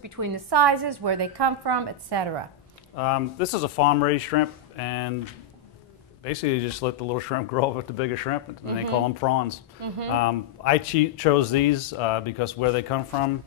between the sizes, where they come from, etc. This is a farm-raised shrimp, and basically you just let the little shrimp grow up with the bigger shrimp, and they call them prawns. I chose these because where they come from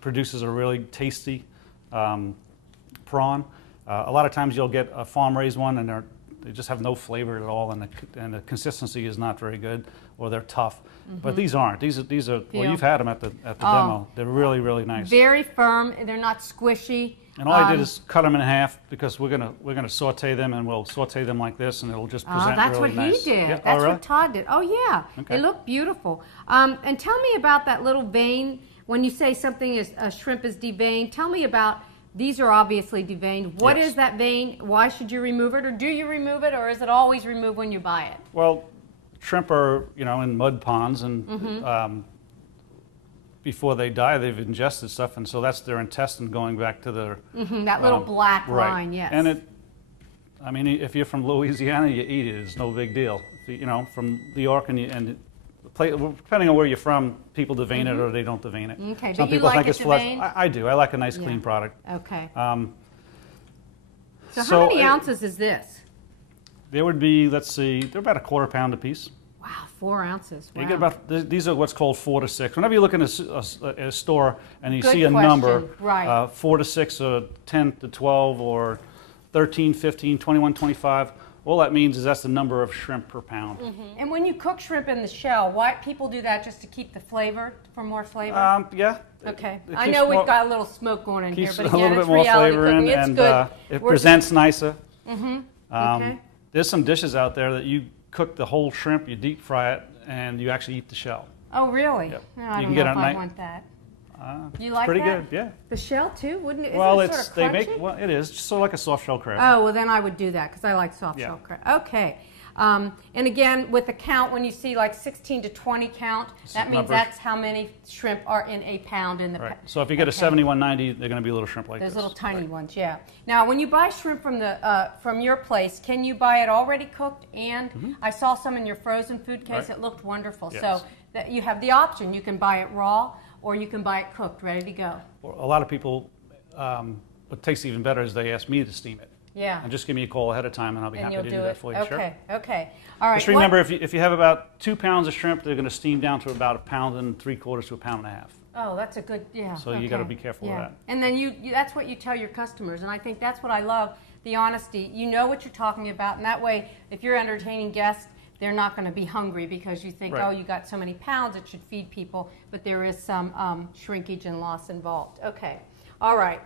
produces a really tasty prawn. A lot of times you'll get a farm-raised one, and they just have no flavor at all, and the consistency is not very good, or they're tough. But these aren't. These are. Well, you've had them at the demo. They're really, really nice. Very firm. They're not squishy. And all I did is cut them in half because we're gonna saute them, and we'll saute them like this, and it'll just present really nice. That's what he did. Yeah. That's what Todd did. Oh yeah, okay. They look beautiful. And tell me about that little vein. When you say something is a shrimp is deveined, tell me about. These are obviously deveined. What is that vein? Why should you remove it, or do you remove it, or is it always removed when you buy it? Well, shrimp are in mud ponds, and before they die, they've ingested stuff, and so that's their intestine going back to their that little black line. Yes. And I mean, if you're from Louisiana, you eat it. It's no big deal. If from New York depending on where you're from, people devein it or they don't devein it. Okay, Some but you people like think it it's flesh. deveined? I do. I like a nice, clean product. Okay. So how many ounces is this? There would be, let's see, they're about a quarter pound a piece. Wow, 4 ounces. Wow. You get about, these are what's called 4 to 6. Whenever you look in a store and you Good see a question. number, Right. 4 to 6 or 10 to 12 or 13, 15, 21, 25, all that means is that's the number of shrimp per pound. And when you cook shrimp in the shell, why people do that just to keep the flavor, for more flavor? Yeah. Okay. It I know we've got a little smoke going in here, keeps but a again, little bit it's more reality flavor cooking. in, It's and good. it presents nicer. Okay. There's some dishes out there that you cook the whole shrimp, you deep fry it, and you actually eat the shell. Oh, really? Yep. No, I You don't can know get if a I night. want that. You It's like pretty that? good, yeah. The shell too, wouldn't it? Well, Isn't it sort of crunchy? it is just sort of like a soft shell crab. Oh, well then I would do that because I like soft shell crab. Okay. And again, with the count, when you see like 16 to 20 count, that means that's how many shrimp are in a pound in the Right. So if you get a 7190, they're going to be little shrimp like Those this. little tiny ones, yeah. Now, when you buy shrimp from your place, can you buy it already cooked? And I saw some in your frozen food case. It looked wonderful. Yes. So that you have the option. You can buy it raw, or you can buy it cooked, ready to go. A lot of people, what tastes even better is they ask me to steam it. Yeah. And just give me a call ahead of time, and I'll be happy to do that for you. Okay, Sure. okay. All right. Just remember, if you have about 2 pounds of shrimp, they're going to steam down to about 1.75 pounds to 1.5 pounds. Oh, that's a good, yeah. So you got to be careful of that. And then you that's what you tell your customers, and I think that's what I love, the honesty. You know what you're talking about, and that way, if you're entertaining guests, they're not going to be hungry because you think, oh, you got so many pounds, it should feed people, but there is some shrinkage and loss involved. Okay. All right.